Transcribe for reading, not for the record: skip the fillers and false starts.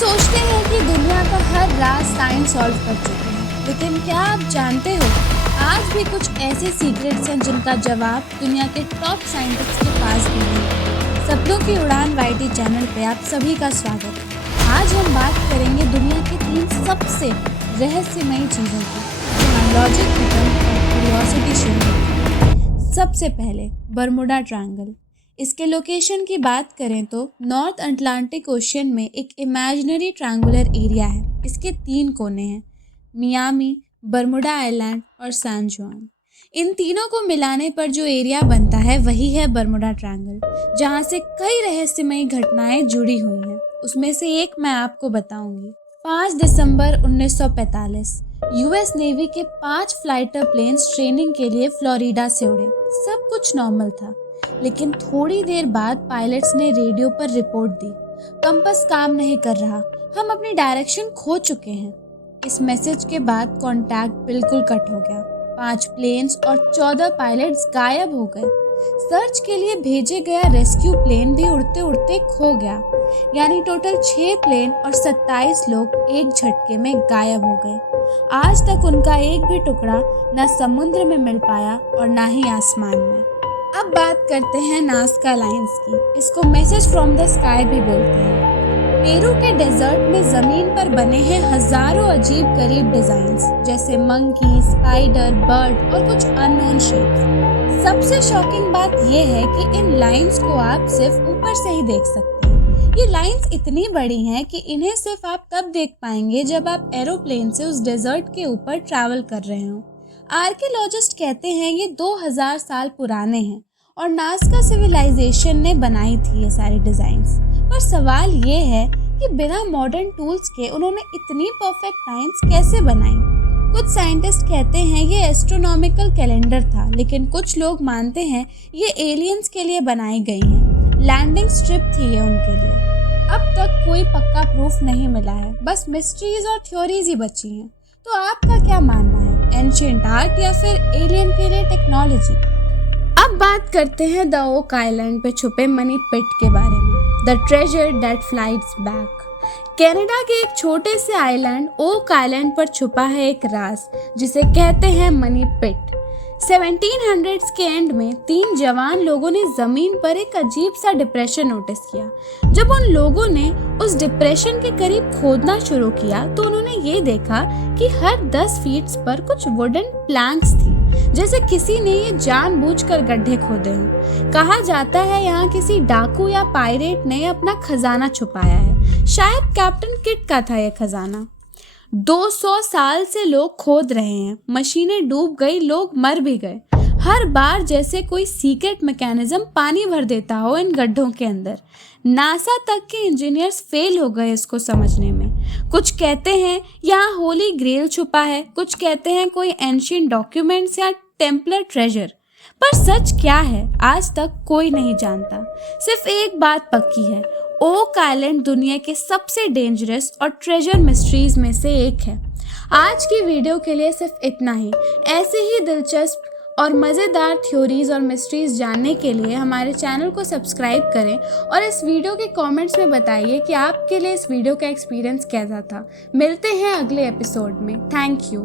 सोचते हैं कि दुनिया का हर राज साइंस सॉल्व कर चुके हैं, लेकिन क्या आप जानते हो आज भी कुछ ऐसे सीक्रेट्स हैं जिनका जवाब दुनिया के टॉप साइंटिस्ट के पास भी नहीं है। सपनों की उड़ान वाईटी चैनल पे आप सभी का स्वागत है। आज हम बात करेंगे दुनिया की 3 सबसे रहस्यमयी चीज़ों की, जहाँ लॉजिक खत्म और क्यूरियोसिटी शुरू होती है। सबसे पहले बरमुडा ट्रायंगल। इसके लोकेशन की बात करें तो नॉर्थ अटलांटिक ओशियन में एक इमेजिनरी ट्रायंगुलर एरिया है। इसके 3 कोने हैं, मियामी, बरमुडा आइलैंड और सैन जुआन। इन तीनों को मिलाने पर जो एरिया बनता है वही है बरमुडा ट्रायंगल, जहाँ से कई रहस्यमयी घटनाएं जुड़ी हुई हैं। उसमें से एक मैं आपको बताऊंगी। 5 दिसंबर 1945 यूएस नेवी के 5 फ्लाइटर प्लेन्स ट्रेनिंग के लिए फ्लोरिडा से उड़े। सब कुछ नॉर्मल था, लेकिन थोड़ी देर बाद पायलट्स ने रेडियो पर रिपोर्ट दी, कंपास काम नहीं कर रहा, हम अपनी डायरेक्शन खो चुके हैं। इस मैसेज के बाद कांटेक्ट बिल्कुल कट हो गया। 5 प्लेन्स और 14 पायलट्स गायब हो गए। सर्च के लिए भेजे गया रेस्क्यू प्लेन भी उड़ते उड़ते खो गया। यानी टोटल 6 प्लेन और 27 लोग एक झटके में गायब हो गए। आज तक उनका एक भी टुकड़ा न समुद्र में मिल पाया और न ही आसमान में। अब बात करते हैं नाज़का लाइंस की। इसको मैसेज फ्रॉम द स्काई भी बोलते हैं। पेरू के डेजर्ट में जमीन पर बने हैं हजारों अजीब गरीब डिजाइन्स, जैसे मंकी, स्पाइडर, बर्ड और कुछ अननोन शेप्स। सबसे शॉकिंग बात यह है कि इन लाइंस को आप सिर्फ ऊपर से ही देख सकते हैं। ये लाइंस इतनी बड़ी हैं कि इन्हें सिर्फ आप तब देख पाएंगे जब आप एरोप्लेन से उस डेजर्ट के ऊपर ट्रैवल कर रहे हो। आर्कियोलॉजिस्ट कहते हैं ये 2000 साल पुराने हैं और नाज़का सिविलाइजेशन ने बनाई थी ये सारी डिजाइन्स। पर सवाल ये है कि बिना मॉडर्न टूल्स के उन्होंने इतनी परफेक्ट लाइंस कैसे बनाई। कुछ साइंटिस्ट कहते हैं ये एस्ट्रोनॉमिकल कैलेंडर था, लेकिन कुछ लोग मानते हैं ये एलियंस के लिए बनाई गई हैं। लैंडिंग स्ट्रिप थी ये उनके लिए। अब तक कोई पक्का प्रूफ नहीं मिला है, बस मिस्ट्रीज और थ्योरीज ही बची हैं। तो आपका क्या मानना है, एंशिएंट आर्ट या फिर एलियन के लिए टेक्नोलॉजी? अब बात करते हैं द ओक आइलैंड पे छुपे मनी पिट के बारे में। The treasure that flies back. Canada के एक छोटे से आइलैंड ओक आइलैंड पर छुपा है एक राज, जिसे कहते हैं मनी पिट। 1700s के एंड में 3 जवान लोगों ने जमीन पर एक अजीब सा डिप्रेशन नोटिस किया। जब उन लोगों ने उस डिप्रेशन के करीब खोदना शुरू किया तो उन्होंने ये देखा कि हर 10 फीट पर कुछ वुडन प्लैंक्स थी, जैसे किसी ने ये जानबूझकर गड्ढे खोदे हों। कहा जाता है यहाँ किसी डाकू या पायरेट ने अपना खजाना छुपाया है। शायद कैप्टन किट का था यह खजाना। 200 साल से लोग खोद रहे हैं, मशीनें डूब गई, लोग मर भी गए। हर बार जैसे कोई सीक्रेट मैकेनिज्म पानी भर देता हो इन गड्ढों के अंदर। नासा तक के इंजीनियर्स फेल हो गए इसको समझने में। कुछ कहते हैं यहाँ होली ग्रेल छुपा है, कुछ कहते हैं कोई एंशिएंट डॉक्यूमेंट्स या टेम्पलर ट्रेजर। पर सच क्या है आज तक कोई नहीं जानता। सिर्फ एक बात पक्की है, ओक आइलैंड दुनिया के सबसे डेंजरस और ट्रेजर मिस्ट्रीज में से एक है। आज की वीडियो के लिए सिर्फ इतना ही। ऐसे ही दिलचस्प और मज़ेदार थ्योरीज और मिस्ट्रीज जानने के लिए हमारे चैनल को सब्सक्राइब करें और इस वीडियो के कमेंट्स में बताइए कि आपके लिए इस वीडियो का एक्सपीरियंस कैसा था। मिलते हैं अगले एपिसोड में। Thank you.